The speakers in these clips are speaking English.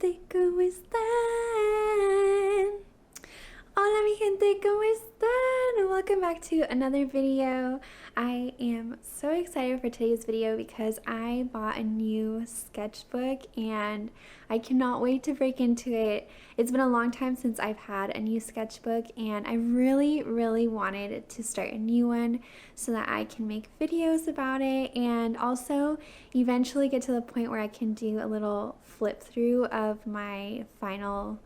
gente, ¿cómo están? Hola mi gente, ¿cómo están? Welcome back to another video. I am so excited for today's video because I bought a new sketchbook and I cannot wait to break into it. It's been a long time since I've had a new sketchbook and I really wanted to start a new one so that I can make videos about it and also eventually get to the point where I can do a little flip through of my final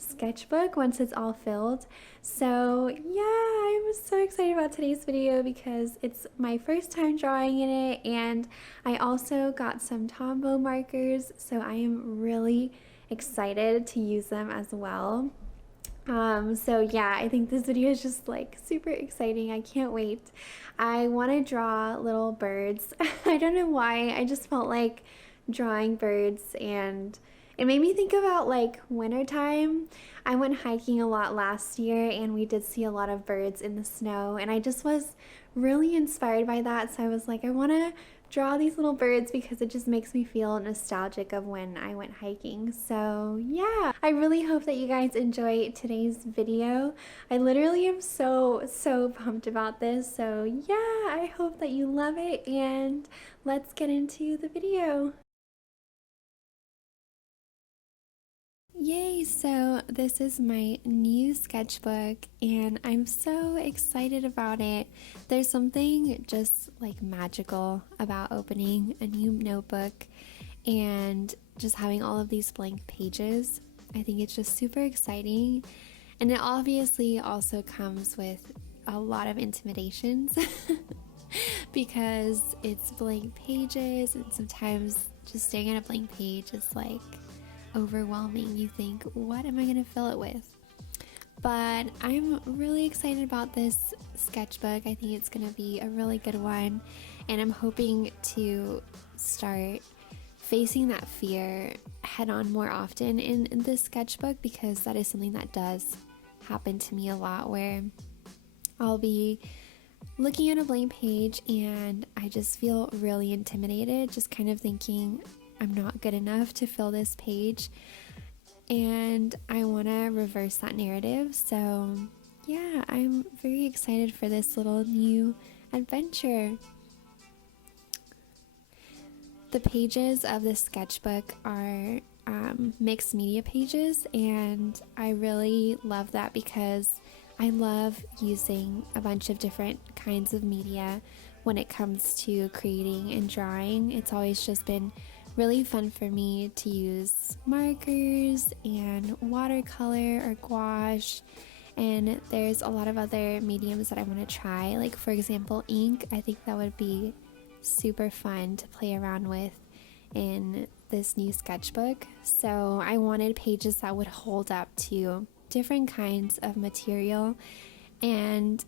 sketchbook once it's all filled. So yeah, I'm so excited about today's video because it's my first time drawing in it, and I also got some tombow markers, so I am really excited to use them as well. So yeah, I think this video is just like super exciting. I can't wait. I want to draw little birds. I don't know why, I just felt like drawing birds, and it made me think about like wintertime. I went hiking a lot last year and we did see a lot of birds in the snow, and I just was really inspired by that. So I was like, I want to draw these little birds because it just makes me feel nostalgic of when I went hiking. So yeah, I really hope that you guys enjoy today's video. I literally am so pumped about this. So yeah, I hope that you love it, and let's get into the video. Yay, so this is my new sketchbook and I'm so excited about it. There's something just like magical about opening a new notebook and just having all of these blank pages. I think it's just super exciting, and it obviously also comes with a lot of intimidations because it's blank pages, and sometimes just staring at a blank page is like overwhelming. You think, what am I going to fill it with? But I'm really excited about this sketchbook. I think it's going to be a really good one, and I'm hoping to start facing that fear head on more often in this sketchbook, because that is something that does happen to me a lot, where I'll be looking at a blank page and I just feel really intimidated, just kind of thinking I'm not good enough to fill this page, and I want to reverse that narrative. So yeah, I'm very excited for this little new adventure. The pages of the sketchbook are mixed media pages, and I really love that because I love using a bunch of different kinds of media when it comes to creating and drawing. It's always just been really fun for me to use markers and watercolor or gouache, and there's a lot of other mediums that I want to try, like for example ink. I think that would be super fun to play around with in this new sketchbook. So I wanted pages that would hold up to different kinds of material, and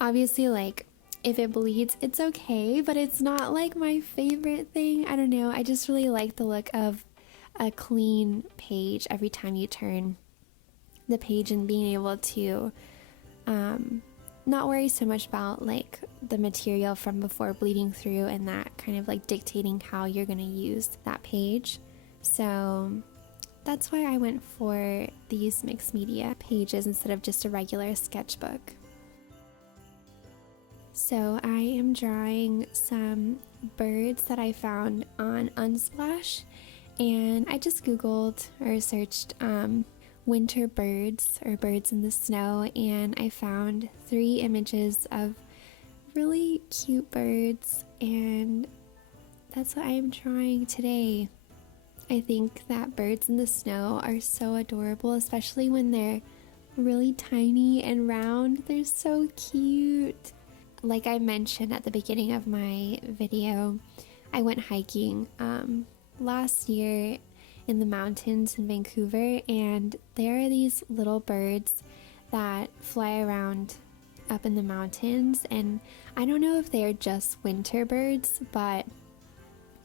obviously like if it bleeds, it's okay, but it's not like my favorite thing. I don't know, I just really like the look of a clean page every time you turn the page, and being able to not worry so much about like the material from before bleeding through, and that kind of like dictating how you're going to use that page. So that's why I went for these mixed media pages instead of just a regular sketchbook. So I am drawing some birds that I found on Unsplash, and I just googled or searched winter birds or birds in the snow, and I found 3 images of really cute birds, and that's what I am drawing today. I think that birds in the snow are so adorable, especially when they're really tiny and round. They're so cute. Like I mentioned at the beginning of my video, I went hiking last year in the mountains in Vancouver, and there are these little birds that fly around up in the mountains, and I don't know if they're just winter birds, but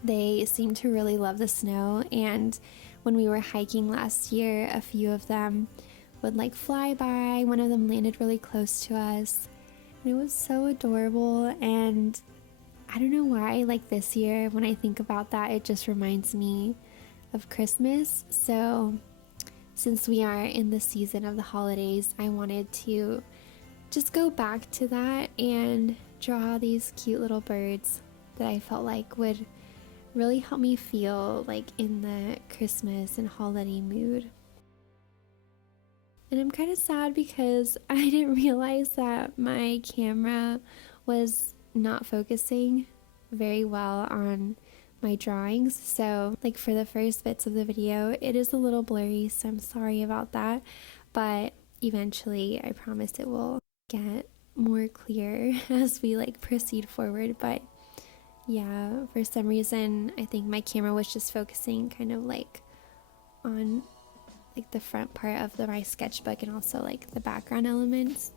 they seem to really love the snow. And when we were hiking last year, a few of them would like fly by. One of them landed really close to us. It was so adorable, and I don't know why, like this year when I think about that, it just reminds me of Christmas. So since we are in the season of the holidays, I wanted to just go back to that and draw these cute little birds that I felt like would really help me feel like in the Christmas and holiday mood. And I'm kind of sad because I didn't realize that my camera was not focusing very well on my drawings. So like for the first bits of the video, it is a little blurry, so I'm sorry about that. But eventually I promise it will get more clear as we like proceed forward. But yeah, for some reason I think my camera was just focusing kind of like on like the front part of my sketchbook and also like the background elements.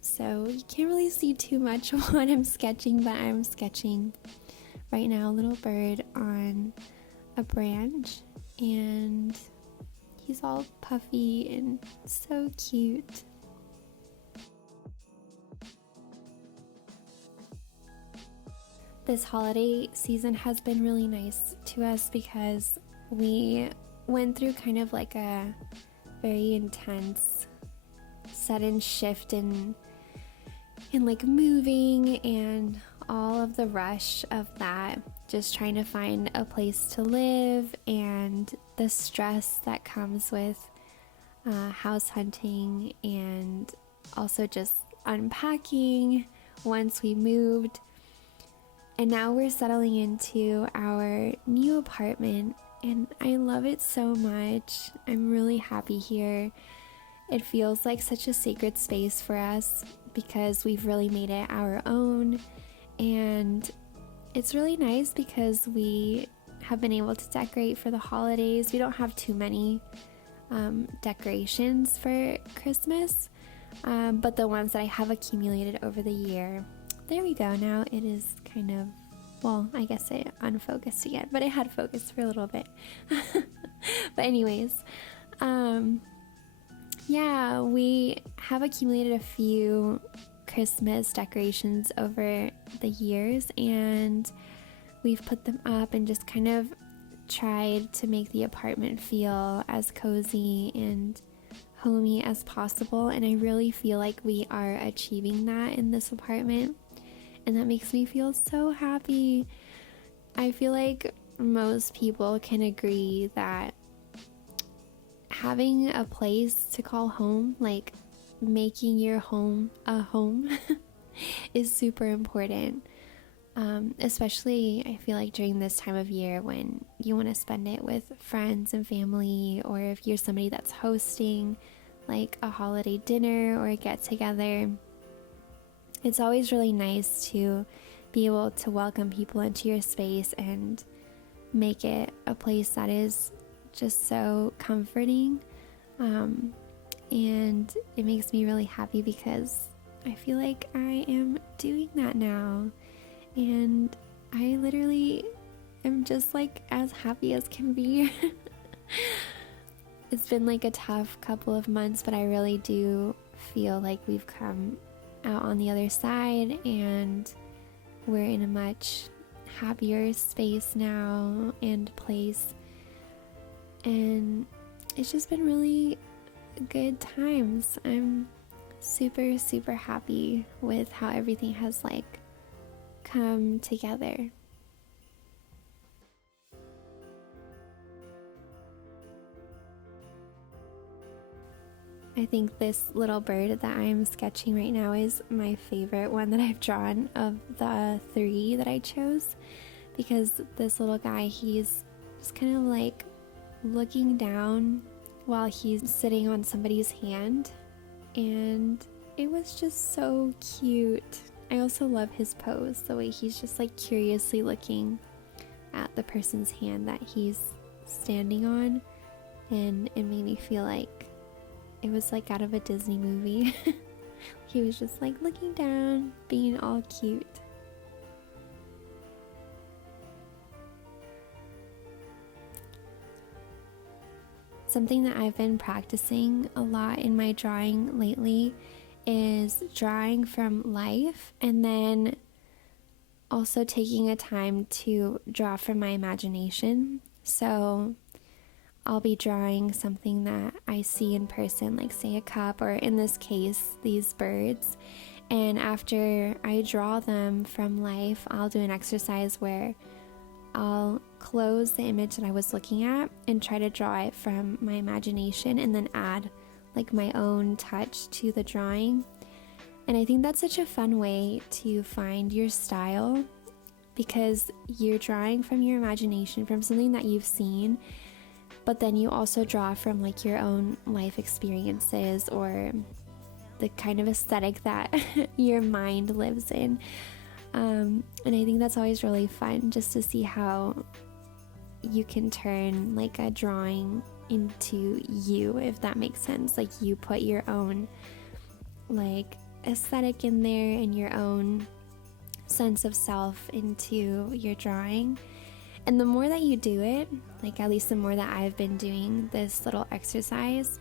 So you can't really see too much of what I'm sketching, but I'm sketching right now a little bird on a branch, and he's all puffy and so cute. This holiday season has been really nice to us because we went through kind of like a very intense sudden shift in like moving and all of the rush of that, just trying to find a place to live and the stress that comes with house hunting, and also just unpacking once we moved. And now we're settling into our new apartment, and I love it so much. I'm really happy here. It feels like such a sacred space for us because we've really made it our own, and it's really nice because we have been able to decorate for the holidays. We don't have too many decorations for Christmas, but the ones that I have accumulated over the year, there we go. Now it is kind of, well, I guess it unfocused again, but it had focused for a little bit. But anyways, yeah, we have accumulated a few Christmas decorations over the years, and we've put them up and just kind of tried to make the apartment feel as cozy and homey as possible, and I really feel like we are achieving that in this apartment, and that makes me feel so happy. I feel like most people can agree that having a place to call home, like making your home a home, is super important. Especially I feel like during this time of year when you want to spend it with friends and family, or if you're somebody that's hosting like a holiday dinner or a get together, it's always really nice to be able to welcome people into your space and make it a place that is just so comforting. And it makes me really happy because I feel like I am doing that now, and I literally am just like as happy as can be. It's been like a tough couple of months, but I really do feel like we've come out on the other side and we're in a much happier space now and place, and it's just been really good times. I'm super happy with how everything has like come together. I think this little bird that I'm sketching right now is my favorite one that I've drawn of the 3 that I chose, because this little guy, he's just kind of like looking down while he's sitting on somebody's hand, and it was just so cute. I also love his pose, the way he's just like curiously looking at the person's hand that he's standing on, and it made me feel like it was like out of a Disney movie. He was just like looking down, being all cute. Something that I've been practicing a lot in my drawing lately is drawing from life, and then also taking a time to draw from my imagination. So I'll be drawing something that I see in person, like say a cup, or in this case, these birds. And after I draw them from life, I'll do an exercise where I'll close the image that I was looking at and try to draw it from my imagination, and then add like my own touch to the drawing. And I think that's such a fun way to find your style, because you're drawing from your imagination, from something that you've seen, but then you also draw from like your own life experiences or the kind of aesthetic that your mind lives in. And I think that's always really fun, just to see how you can turn like a drawing into you, if that makes sense. Like you put your own like aesthetic in there and your own sense of self into your drawing. And the more that you do it, like at least the more that I've been doing this little exercise,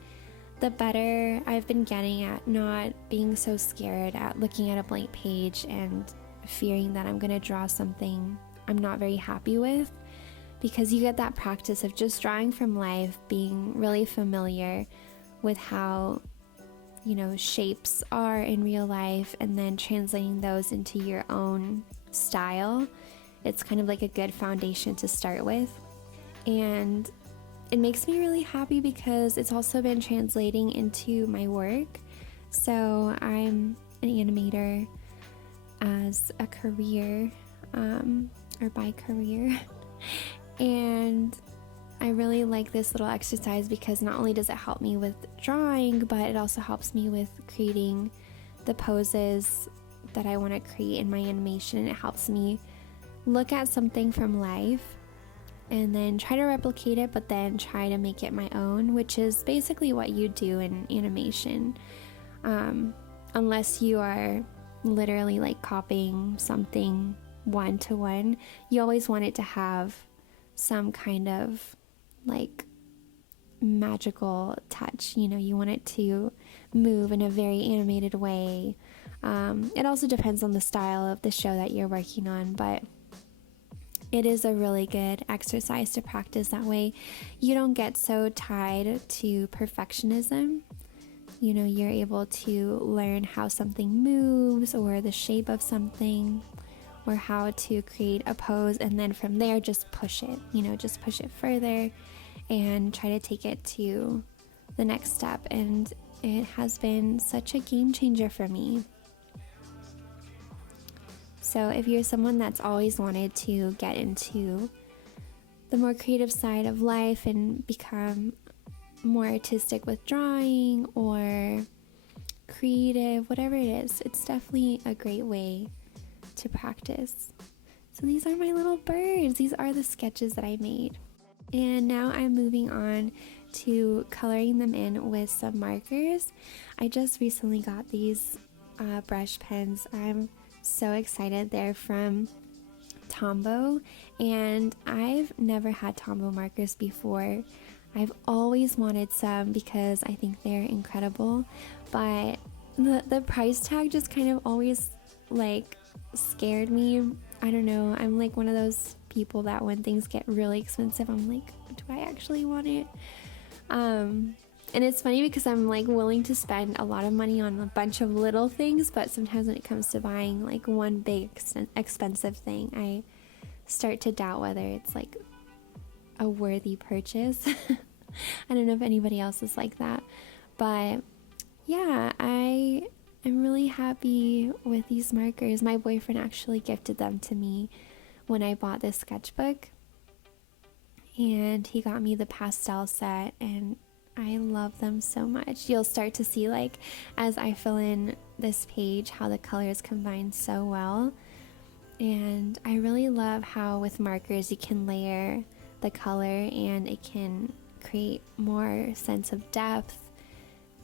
the better I've been getting at not being so scared at looking at a blank page and fearing that I'm gonna draw something I'm not very happy with, because you get that practice of just drawing from life, being really familiar with how, you know, shapes are in real life, and then translating those into your own style. It's kind of like a good foundation to start with. And it makes me really happy because it's also been translating into my work. So I'm an animator as a career, or by career. And I really like this little exercise because not only does it help me with drawing, but it also helps me with creating the poses that I want to create in my animation. And it helps me look at something from life and then try to replicate it, but then try to make it my own, which is basically what you do in animation. Unless you are literally like copying something one to one, you always want it to have some kind of like magical touch. You know, you want it to move in a very animated way. It also depends on the style of the show that you're working on, but it is a really good exercise to practice. That way you don't get so tied to perfectionism. You know, you're able to learn how something moves, or the shape of something, or how to create a pose, and then from there just push it, you know, just push it further and try to take it to the next step. And it has been such a game changer for me. So if you're someone that's always wanted to get into the more creative side of life and become more artistic with drawing or creative, whatever it is, it's definitely a great way to practice. So these are my little birds. These are the sketches that I made. And now I'm moving on to coloring them in with some markers. I just recently got these brush pens. I'm so excited. They're from Tombow, and I've never had Tombow markers before. I've always wanted some because I think they're incredible, but the price tag just kind of always like scared me. I don't know, I'm like one of those people that when things get really expensive, I'm like, do I actually want it? And it's funny because I'm like willing to spend a lot of money on a bunch of little things, but sometimes when it comes to buying like one big expensive thing, I start to doubt whether it's like a worthy purchase. I don't know if anybody else is like that, but yeah, I am really happy with these markers. My boyfriend actually gifted them to me when I bought this sketchbook, and he got me the pastel set, and I love them so much. You'll start to see, like, as I fill in this page, how the colors combine so well. And I really love how with markers you can layer the color, and it can create more sense of depth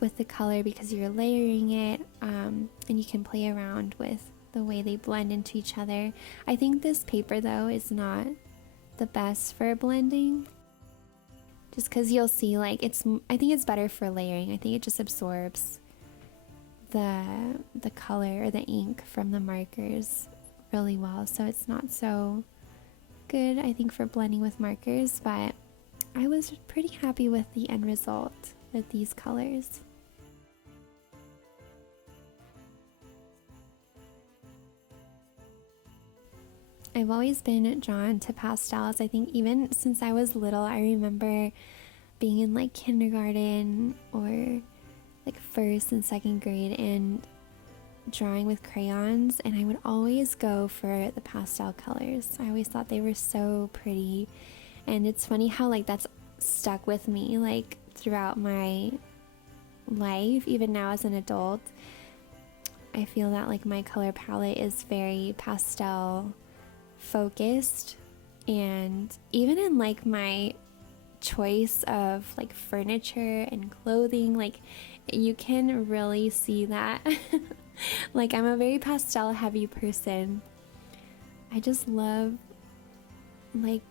with the color because you're layering it, and you can play around with the way they blend into each other. I think this paper though is not the best for blending, just because you'll see, like, I think it's better for layering. I think it just absorbs the color or the ink from the markers really well, so it's not so good, I think, for blending with markers. But I was pretty happy with the end result with these colors. I've always been drawn to pastels. I think even since I was little, I remember being in like kindergarten or like first and second grade and drawing with crayons, and I would always go for the pastel colors. I always thought they were so pretty, and it's funny how like that's stuck with me like throughout my life. Even now as an adult, I feel that like my color palette is very pastel focused, and even in like my choice of like furniture and clothing, like you can really see that. Like I'm a very pastel heavy person. I just love like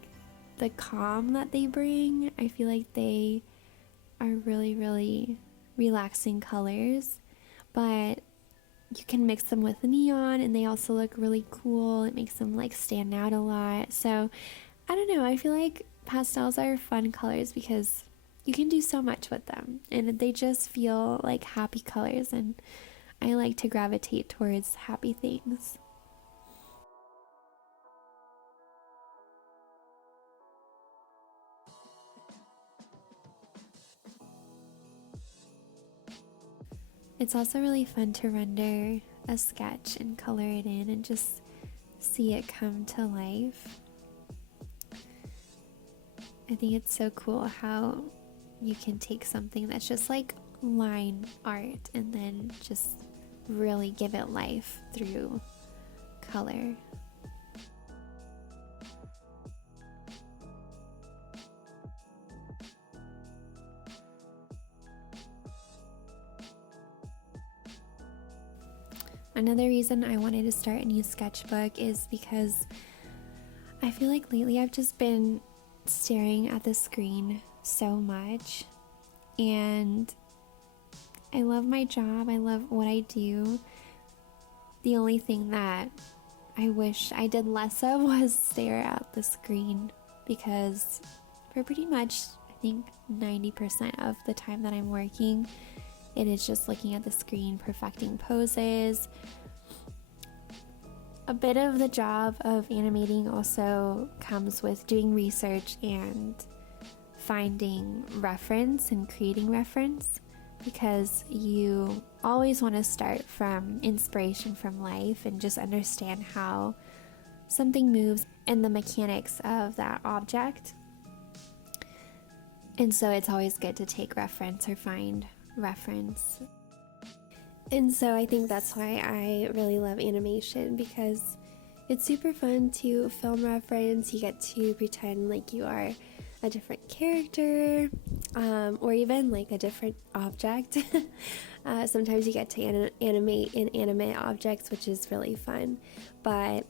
the calm that they bring. I feel like they are really relaxing colors, but you can mix them with neon and they also look really cool. It makes them like stand out a lot. So I don't know, I feel like pastels are fun colors because you can do so much with them and they just feel like happy colors, and I like to gravitate towards happy things. It's also really fun to render a sketch and color it in and just see it come to life. I think it's so cool how you can take something that's just like line art and then just really give it life through color. Another reason I wanted to start a new sketchbook is because I feel like lately I've just been staring at the screen so much, and I love my job, I love what I do. The only thing that I wish I did less of was stare at the screen, because for pretty much I think 90% of the time that I'm working, it is just looking at the screen, perfecting poses. A bit of the job of animating also comes with doing research and finding reference and creating reference, because you always want to start from inspiration from life and just understand how something moves and the mechanics of that object. And so it's always good to take reference or find reference. And so I think that's why I really love animation, because it's super fun to film reference. You get to pretend like you are a different character, or even like a different object. Sometimes you get to animate inanimate objects, which is really fun. But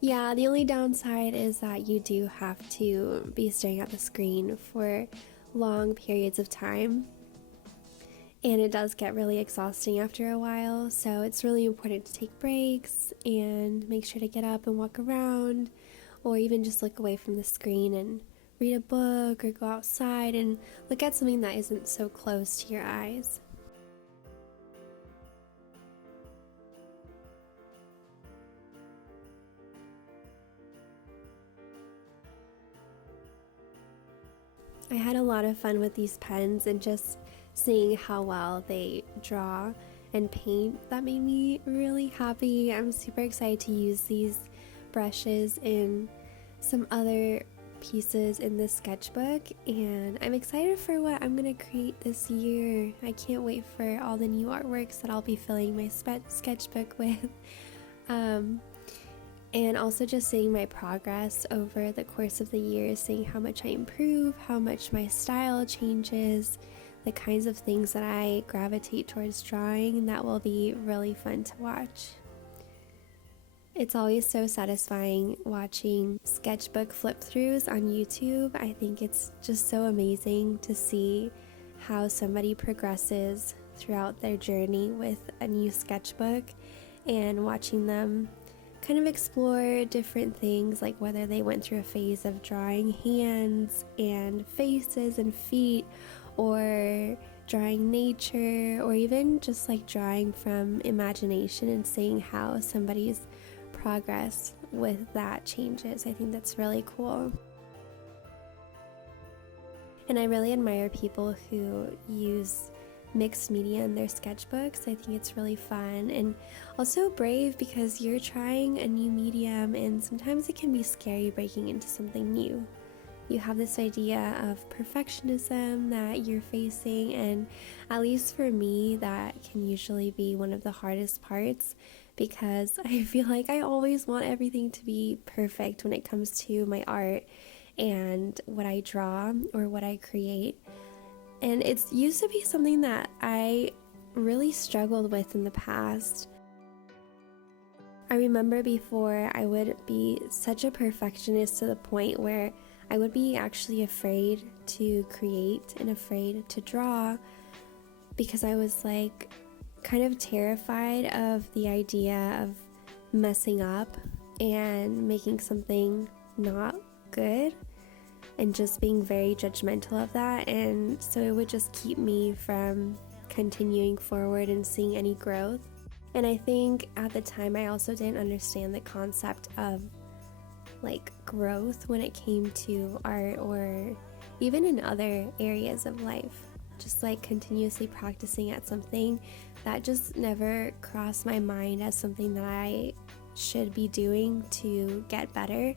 yeah, the only downside is that you do have to be staring at the screen for long periods of time, and it does get really exhausting after a while. So it's really important to take breaks and make sure to get up and walk around, or even just look away from the screen and read a book or go outside and look at something that isn't so close to your eyes. I had a lot of fun with these pens and just seeing how well they draw and paint. That made me really happy. I'm super excited to use these brushes in some other pieces in this sketchbook, and I'm excited for what I'm gonna create this year. I can't wait for all the new artworks that I'll be filling my sketchbook with. And also just seeing my progress over the course of the year, seeing how much I improve, how much my style changes, the kinds of things that I gravitate towards drawing. That will be really fun to watch. It's always so satisfying watching sketchbook flip-throughs on YouTube. I think it's just so amazing to see how somebody progresses throughout their journey with a new sketchbook, and watching them kind of explore different things, like whether they went through a phase of drawing hands and faces and feet, or drawing nature, or even just like drawing from imagination and seeing how somebody's progress with that changes. I think that's really cool. And I really admire people who use mixed media in their sketchbooks. I think it's really fun and also brave, because you're trying a new medium and sometimes it can be scary breaking into something new. You have this idea of perfectionism that you're facing, and at least for me, that can usually be one of the hardest parts, because I feel like I always want everything to be perfect when it comes to my art and what I draw or what I create. And it's used to be something that I really struggled with in the past. I remember before I would be such a perfectionist to the point where I would be actually afraid to create and afraid to draw, because I was like kind of terrified of the idea of messing up and making something not good, and just being very judgmental of that. And so it would just keep me from continuing forward and seeing any growth. And I think at the time I also didn't understand the concept of like growth when it came to art, or even in other areas of life. Just like continuously practicing at something, that just never crossed my mind as something that I should be doing to get better.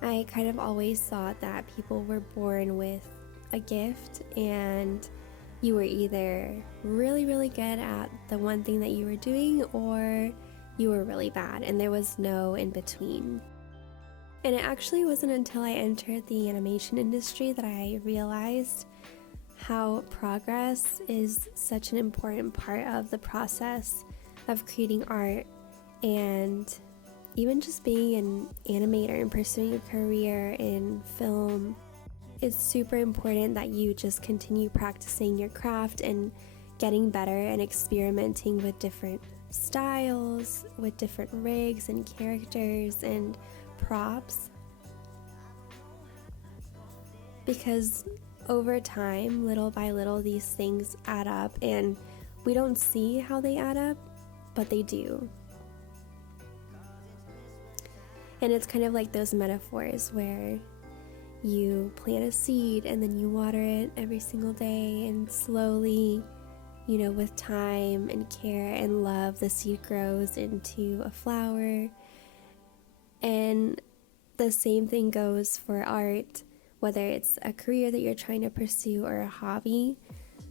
I kind of always thought that people were born with a gift, and you were either really, really good at the one thing that you were doing, or you were really bad, and there was no in between. And it actually wasn't until I entered the animation industry that I realized how progress is such an important part of the process of creating art, and even just being an animator and pursuing a career in film. It's super important that you just continue practicing your craft and getting better and experimenting with different styles, with different rigs and characters and props. Because over time, little by little, these things add up, and we don't see how they add up, but they do. And it's kind of like those metaphors where you plant a seed and then you water it every single day, and slowly, with time and care and love, the seed grows into a flower. And the same thing goes for art, whether it's a career that you're trying to pursue or a hobby.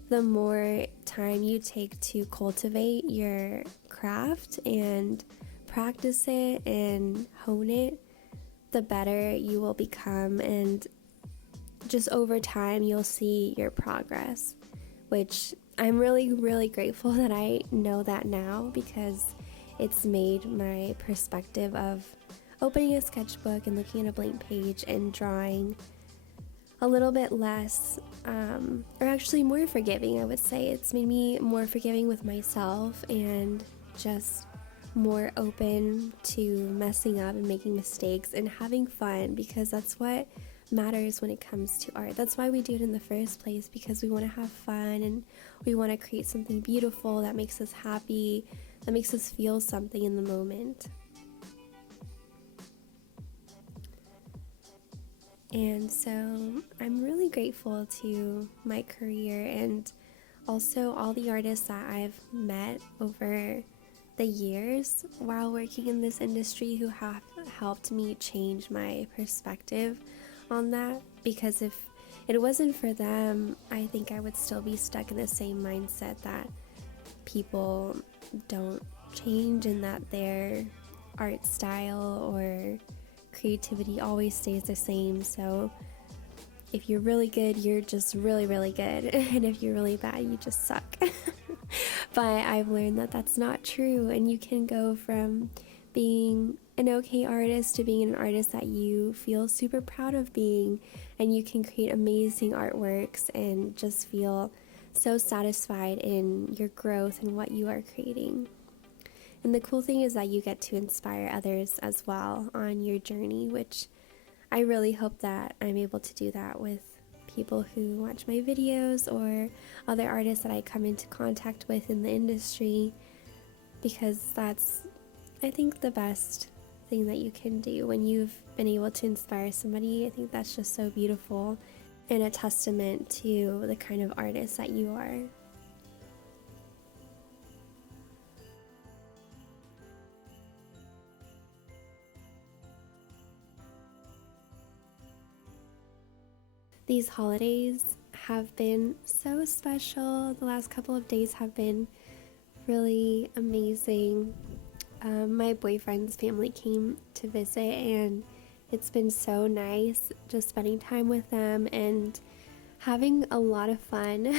The more time you take to cultivate your craft and practice it and hone it, the better you will become, and just over time you'll see your progress, which I'm really, really grateful that I know that now, because it's made my perspective of opening a sketchbook and looking at a blank page and drawing a little bit less, or actually more forgiving, I would say. It's made me more forgiving with myself and just more open to messing up and making mistakes and having fun, because that's what matters when it comes to art. That's why we do it in the first place, because we want to have fun and we want to create something beautiful that makes us happy, that makes us feel something in the moment. And so I'm really grateful to my career, and also all the artists that I've met over the years while working in this industry, who have helped me change my perspective on that. Because if it wasn't for them, I think I would still be stuck in the same mindset that people don't change, and that their art style or creativity always stays the same. So if you're really good, you're just really, really good, and if you're really bad, you just suck. But I've learned that that's not true, and you can go from being an okay artist to being an artist that you feel super proud of being, and you can create amazing artworks and just feel so satisfied in your growth and what you are creating. And the cool thing is that you get to inspire others as well on your journey, which I really hope that I'm able to do that with people who watch my videos or other artists that I come into contact with in the industry, because that's, I think, the best thing that you can do when you've been able to inspire somebody. I think that's just so beautiful and a testament to the kind of artist that you are. These holidays have been so special. The last couple of days have been really amazing. My boyfriend's family came to visit, and it's been so nice just spending time with them and having a lot of fun.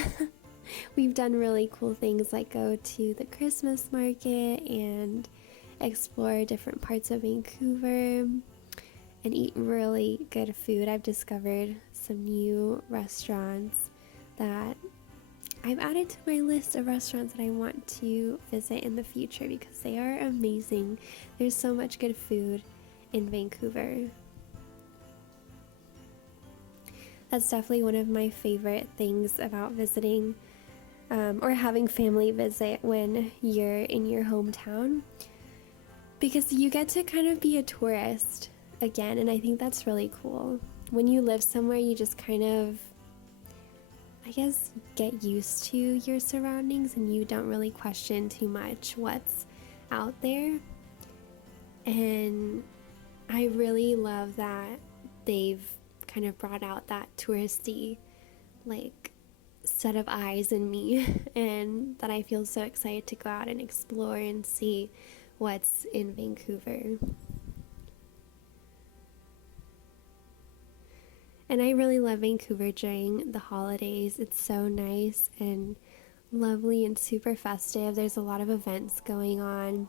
We've done really cool things like go to the Christmas market and explore different parts of Vancouver and eat really good food. I've discovered some new restaurants that I've added to my list of restaurants that I want to visit in the future because they are amazing. There's so much good food in Vancouver. That's definitely one of my favorite things about visiting or having family visit when you're in your hometown, because you get to kind of be a tourist again, and I think that's really cool. When you live somewhere, you just kind of, I guess, get used to your surroundings and you don't really question too much what's out there. And I really love that they've kind of brought out that touristy like set of eyes in me and that I feel so excited to go out and explore and see what's in Vancouver. And I really love Vancouver during the holidays. It's so nice and lovely and super festive. There's a lot of events going on.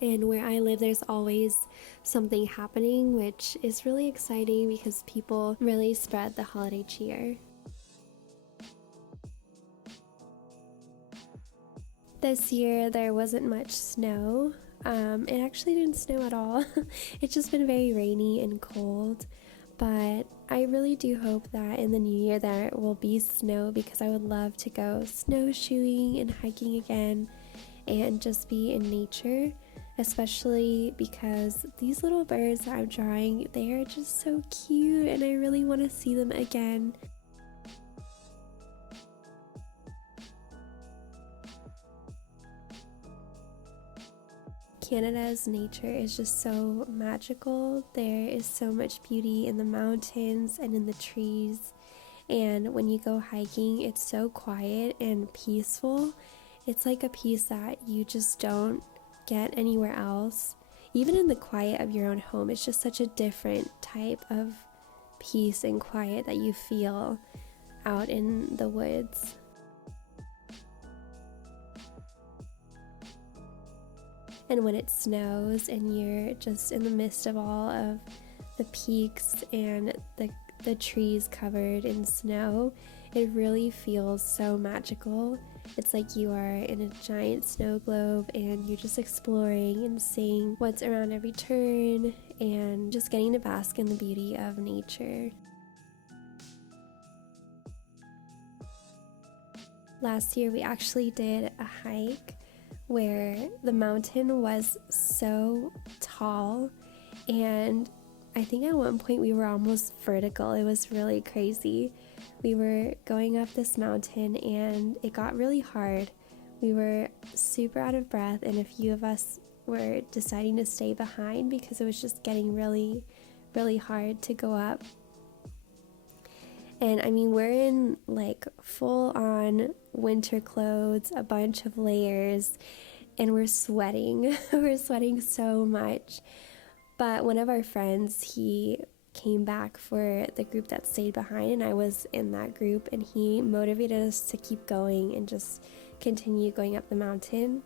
And where I live, there's always something happening, which is really exciting because people really spread the holiday cheer. This year, there wasn't much snow. It actually didn't snow at all. It's just been very rainy and cold. But I really do hope that in the new year there will be snow, because I would love to go snowshoeing and hiking again and just be in nature, especially because these little birds that I'm drawing, they are just so cute and I really want to see them again. Canada's nature is just so magical. There is so much beauty in the mountains and in the trees. And when you go hiking, it's so quiet and peaceful. It's like a peace that you just don't get anywhere else. Even in the quiet of your own home, it's just such a different type of peace and quiet that you feel out in the woods. And when it snows and you're just in the midst of all of the peaks and the trees covered in snow, it really feels so magical. It's like you are in a giant snow globe and you're just exploring and seeing what's around every turn and just getting to bask in the beauty of nature. Last year we actually did a hike where the mountain was so tall, and I think at one point we were almost vertical. It was really crazy. We were going up this mountain and it got really hard. We were super out of breath, and a few of us were deciding to stay behind because it was just getting really, really hard to go up. And I mean, we're in like full on winter clothes, a bunch of layers, and we're sweating. We're sweating so much. But one of our friends, he came back for the group that stayed behind, and I was in that group, and he motivated us to keep going and just continue going up the mountain.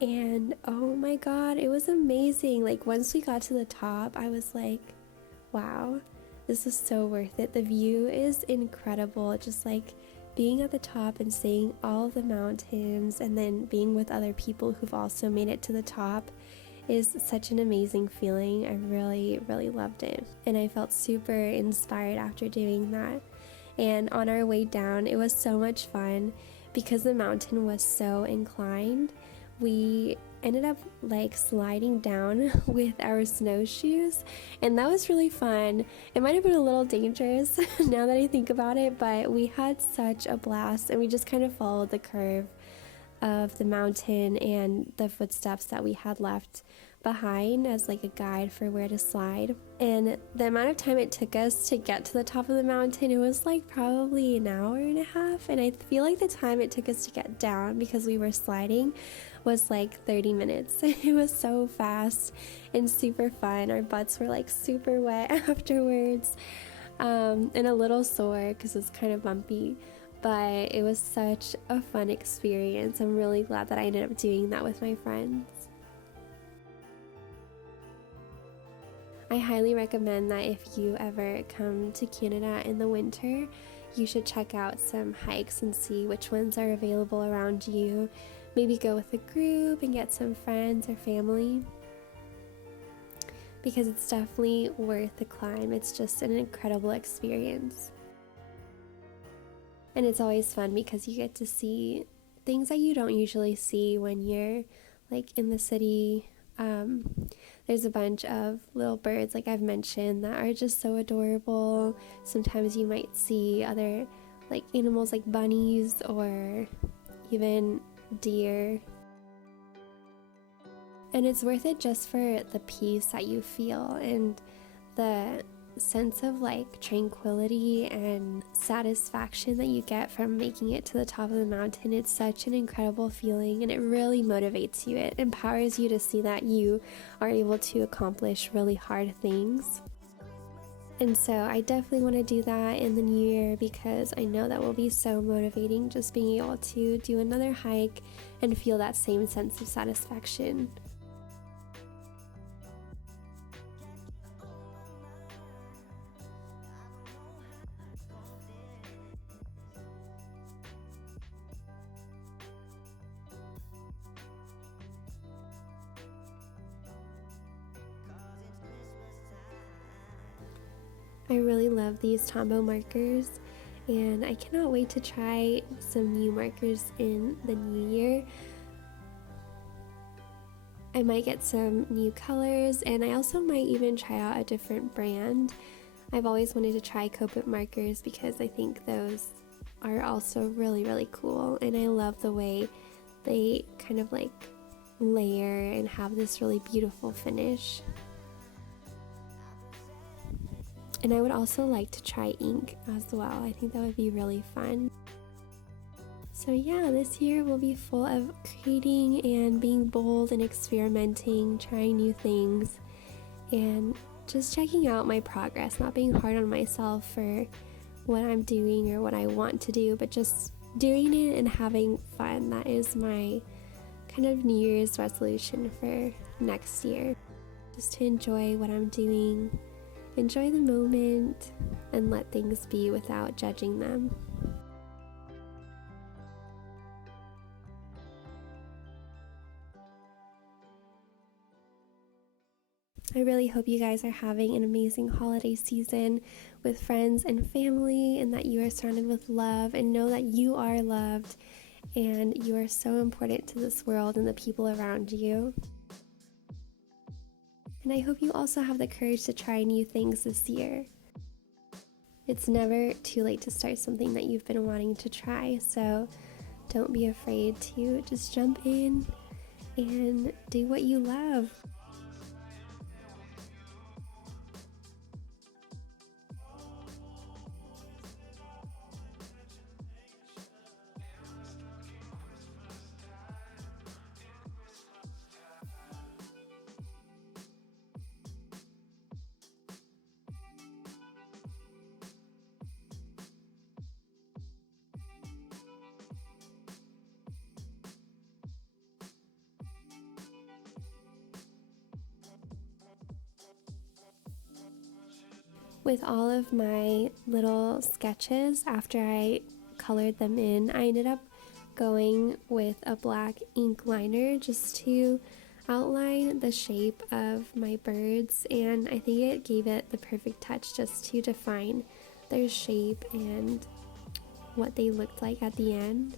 And oh my god, it was amazing. Like once we got to the top, I was like, wow, this is so worth it. The view is incredible. Just like being at the top and seeing all of the mountains and then being with other people who've also made it to the top is such an amazing feeling. I really, really loved it. And I felt super inspired after doing that. And on our way down, it was so much fun because the mountain was so inclined. We ended up like sliding down with our snowshoes, and that was really fun. It might have been a little dangerous now that I think about it, but we had such a blast, and we just kind of followed the curve of the mountain and the footsteps that we had left behind as like a guide for where to slide. And the amount of time it took us to get to the top of the mountain, it was like probably an hour and a half, and I feel like the time it took us to get down because we were sliding was like 30 minutes. It was so fast and super fun. Our butts were like super wet afterwards, and a little sore because it's kind of bumpy, but it was such a fun experience. I'm really glad that I ended up doing that with my friends. I highly recommend that if you ever come to Canada in the winter, you should check out some hikes and see which ones are available around you. Maybe go with a group and get some friends or family, because it's definitely worth the climb. It's just an incredible experience. And it's always fun because you get to see things that you don't usually see when you're like in the city. There's a bunch of little birds, like I've mentioned, that are just so adorable. Sometimes you might see other like animals like bunnies or even deer. And it's worth it just for the peace that you feel and the sense of like tranquility and satisfaction that you get from making it to the top of the mountain. It's such an incredible feeling, and it really motivates you. It empowers you to see that you are able to accomplish really hard things. And so I definitely want to do that in the new year, because I know that will be so motivating, just being able to do another hike and feel that same sense of satisfaction. I really love these tombow markers, and I cannot wait to try some new markers in the new year. I might get some new colors, and I also might even try out a different brand. I've always wanted to try Copic markers because I think those are also really, really cool, and I love the way they kind of like layer and have this really beautiful finish. And I would also like to try ink as well. I think that would be really fun. So yeah, this year will be full of creating and being bold and experimenting, trying new things, and just checking out my progress, not being hard on myself for what I'm doing or what I want to do, but just doing it and having fun. That is my kind of New Year's resolution for next year. Just to enjoy what I'm doing, enjoy the moment, and let things be without judging them. I really hope you guys are having an amazing holiday season with friends and family, and that you are surrounded with love, and know that you are loved and you are so important to this world and the people around you. And I hope you also have the courage to try new things this year. It's never too late to start something that you've been wanting to try, so don't be afraid to just jump in and do what you love. With all of my little sketches, after I colored them in. I ended up going with a black ink liner just to outline the shape of my birds, and I think it gave it the perfect touch just to define their shape and what they looked like at the end.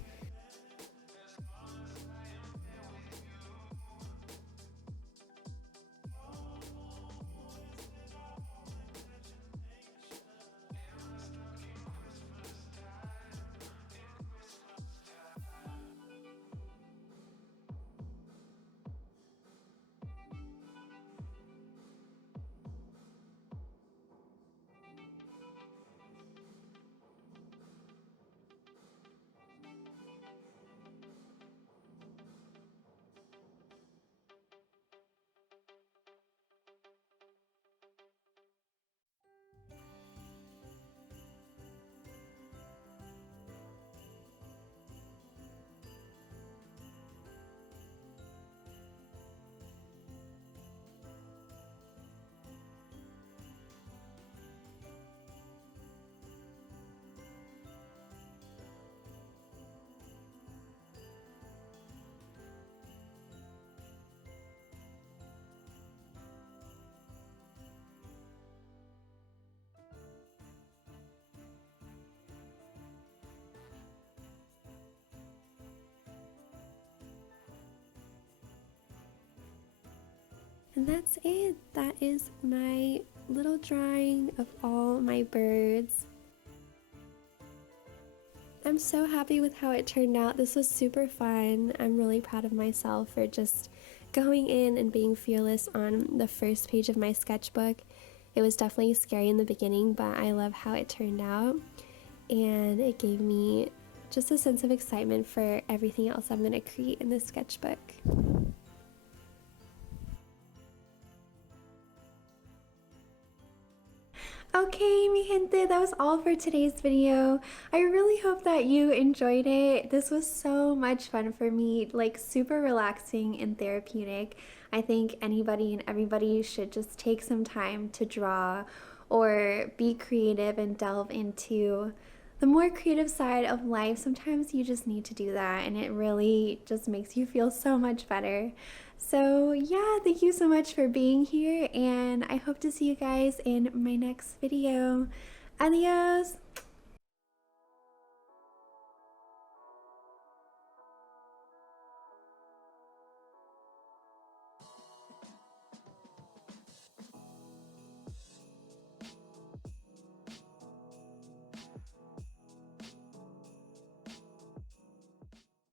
And that's it. That is my little drawing of all my birds. I'm so happy with how it turned out. This was super fun. I'm really proud of myself for just going in and being fearless on the first page of my sketchbook. It was definitely scary in the beginning, but I love how it turned out. And it gave me just a sense of excitement for everything else I'm going to create in this sketchbook. Okay, mi gente, that was all for today's video. I really hope that you enjoyed it. This was so much fun for me, like super relaxing and therapeutic. I think anybody and everybody should just take some time to draw or be creative and delve into the more creative side of life. Sometimes you just need to do that, and it really just makes you feel so much better. So yeah, thank you so much for being here, and I hope to see you guys in my next video. Adios!